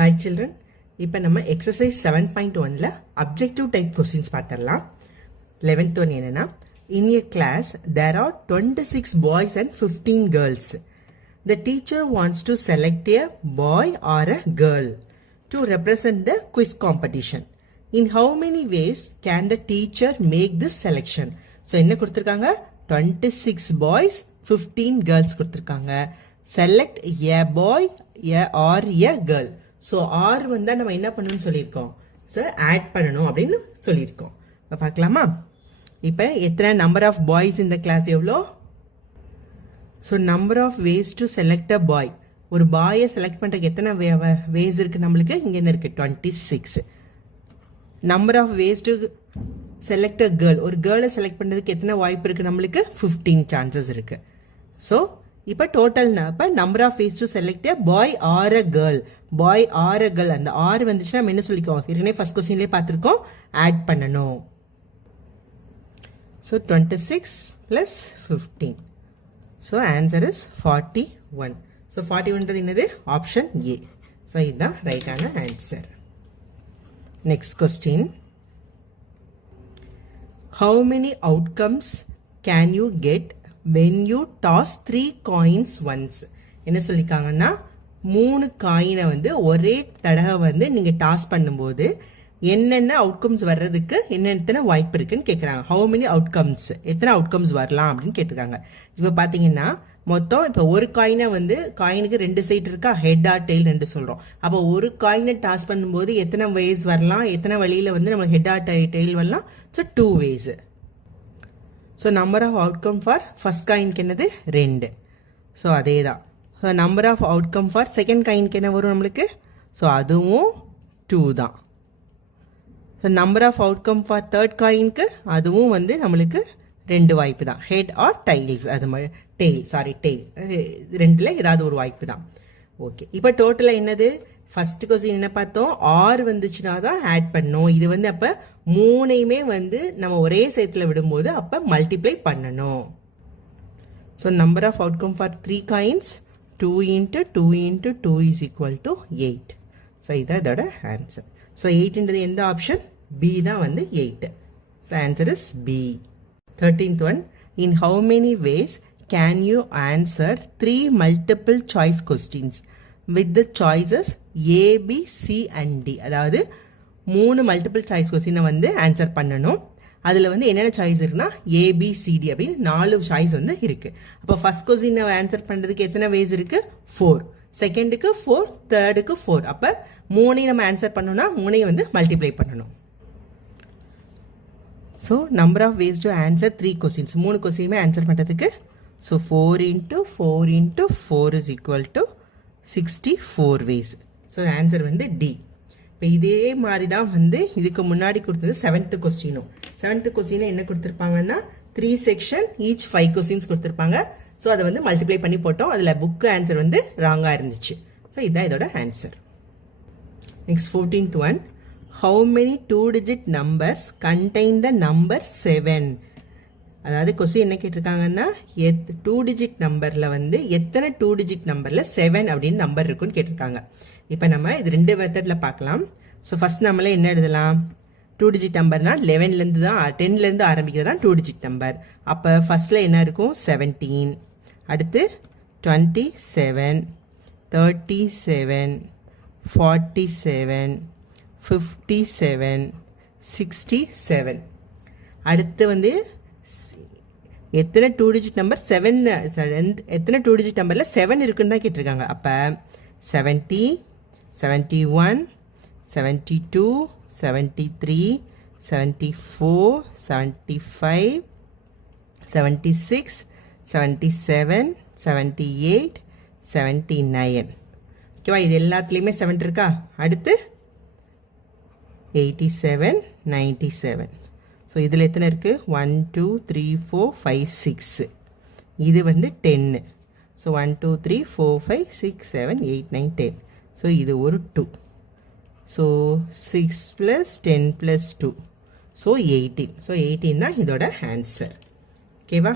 Hi children, இப்போ நம்ம exercise 7.1ல objective type questions பார்த்தரலாம். 11th one என்னன்னா, in a class there are 26 boys and 15 girls. The teacher wants to select a boy or a girl to represent the quiz competition. In how many ways can the teacher make this selection? So என்ன கொடுத்திருக்காங்க? 26 boys, 15 girls கொடுத்திருக்காங்க. Select a boy or a girl. So or வந்தால் நம்ம என்ன பண்ணணும்னு சொல்லியிருக்கோம், so add பண்ணணும் அப்படின்னு சொல்லியிருக்கோம். இப்போ பார்க்கலாமா? இப்போ எத்தனை நம்பர் ஆஃப் பாய்ஸ் இந்த கிளாஸ் எவ்வளோ? So number of ways to select a boy, ஒரு பாயை செலக்ட் பண்ணுறதுக்கு எத்தனை வேஸ் இருக்குது நம்மளுக்கு? இங்கே என்ன இருக்குது? 26. Number of ways to select a girl, ஒரு கேர்ளை செலக்ட் பண்ணுறதுக்கு எத்தனை வாய்ப்பு இருக்குது நம்மளுக்கு? 15 சான்சஸ் இருக்குது. ஸோ இப்போ டோட்டல்னா இப்போ number of ways to select a boy or a girl, boy or a girl, அந்த ஆர் வந்துச்சுன்னா நம்ம என்ன சொல்லிக்கோம்? ஏற்கனவே ஃபர்ஸ்ட் கொஸ்டின்லேயே பார்த்துருக்கோம், ஆட் பண்ணணும். So 26 + 15. So answer is 41. So 41 என்னது? Option A. ஸோ இதுதான் ரைட்டான answer. Next question, how many outcomes can you get when you toss 3 coins once? என்ன சொல்லிருக்காங்கன்னா, 3 காயினை வந்து ஒரே தடவை வந்து நீங்க டாஸ் பண்ணும்போது என்னென்ன அவுட்கம்ஸ் வர்றதுக்கு என்னென்ன வாய்ப்பு இருக்குன்னு கேட்குறாங்க. ஹவு மெனி அவுட்கம்ஸ், எத்தனை அவுட்கம்ஸ் வரலாம் அப்படின்னு கேட்டிருக்காங்க. இப்போ பார்த்தீங்கன்னா மொத்தம் இப்போ ஒரு காயினை வந்து காயினுக்கு 2 சைடு இருக்கா, ஹெட் ஆர் டெய்ல் 2 சொல்கிறோம். அப்போ ஒரு காயினை டாஸ் பண்ணும்போது எத்தனை வேஸ் வரலாம், எத்தனை வழியில் வந்து நம்ம ஹெட் ஆர் டெய்ல் வரலாம்? So 2 ways. So number of outcome for first காயின்க்கு என்னது? 2. ஸோ அதே தான். So number of outcome for second காயின்க்கு என்ன வரும் நம்மளுக்கு? ஸோ அதுவும் 2 தான். So number of outcome for third காயின்க்கு அதுவும் வந்து நம்மளுக்கு 2 வாய்ப்பு தான், ஹெட் ஆர் டைல்ஸ், அது மாதிரி டெய்ல் 2ல் ஏதாவது ஒரு வாய்ப்பு தான். ஓகே, இப்போ டோட்டலாக என்னது? ஃபர்ஸ்ட் கொஸ்டின் என்ன பார்த்தோம்? ஆர் வந்துச்சுன்னா தான் ஆட் பண்ணணும். இது வந்து அப்போ 3ஐயுமே வந்து நம்ம ஒரே சேர்த்துல விடும்போது அப்போ மல்டிப்ளை பண்ணணும். So number of outcome for 3 coins 2 × 2 × 2 = 8. So இதான் இதோட ஆன்சர். ஸோ 8ன்றது எந்த ஆப்ஷன்? பி தான் வந்து 8. So answer is B. 13th one, in how many ways can you answer 3 multiple choice questions with the choices A, B, C and D? அதாவது 3 multiple choice கொஸ்டினை வந்து answer பண்ணணும். அதில் வந்து என்னென்ன சாய்ஸ் இருக்குன்னா ABCD அப்படின்னு 4 சாய்ஸ் வந்து இருக்குது. அப்போ ஃபர்ஸ்ட் கொஸ்டினை ஆன்சர் பண்ணுறதுக்கு எத்தனை வேஸ் இருக்குது? 4. செகண்டுக்கு 4, தேர்டுக்கு 4. அப்போ 3ஐயும் நம்ம ஆன்சர் பண்ணோம்னா 3ஐயும் வந்து மல்டிப்ளை பண்ணணும். So number of ways to answer 3 questions, 3 கொஸ்டினுமே ஆன்சர் பண்ணுறதுக்கு. So 4 × 4 × 4 = 64 ways. ஸோ ஆன்சர் வந்து டி. இப்போ இதே மாதிரி தான் வந்து இதுக்கு முன்னாடி கொடுத்தது 7th கொஸ்டினும். 7th கொஸ்டினில் என்ன கொடுத்துருப்பாங்கன்னா 3 செக்ஷன், ஈச் 5 கொஸ்டின்ஸ் கொடுத்துருப்பாங்க. ஸோ அதை வந்து மல்டிப்ளை பண்ணி போட்டோம், அதில் புக்கு ஆன்சர் வந்து ராங்காக இருந்துச்சு. ஸோ இதுதான் இதோட answer. Next 14th one, how many 2-digit numbers contain the number 7? அதாவது கொஸ்டின் என்ன கேட்டிருக்காங்கன்னா 2-digit நம்பரில் வந்து எத்தனை 2-digit நம்பரில் 7 அப்படின்னு நம்பர் இருக்குன்னு கேட்டிருக்காங்க. இப்போ நம்ம இது 2 மெத்தடில் பார்க்கலாம். ஸோ ஃபஸ்ட் நம்மளே என்ன எழுதலாம்? 2-digit நம்பர்னா 11லேருந்து தான் 10லேருந்து ஆரம்பிக்கிறது தான் 2-digit நம்பர். அப்போ ஃபஸ்ட்டில் என்ன இருக்கும்? 17, அடுத்து 27, 37, 47, 57, 67. அடுத்து வந்து எத்தனை 2-digit நம்பர் 7, எத்தனை 2-digit நம்பரில் 7 இருக்குன்னு தான் கேட்டிருக்காங்க. அப்போ 70, 71, 72, 73, 74, 75, 76, 77, 78, 79. ஓகேவா? இது எல்லாத்துலேயுமே 7 இருக்கா? அடுத்து 87, 97. ஸோ இதில் எத்தனை இருக்குது? 1 2 3 4 5 6. இது வந்து 10. ஸோ 1 2 3 4 5 6 7 8 9 10. ஸோ இது ஒரு 2. ஸோ 6 + 10 + 2. ஸோ 18. ஸோ 18 தான் இதோட ஆன்சர். ஓகேவா?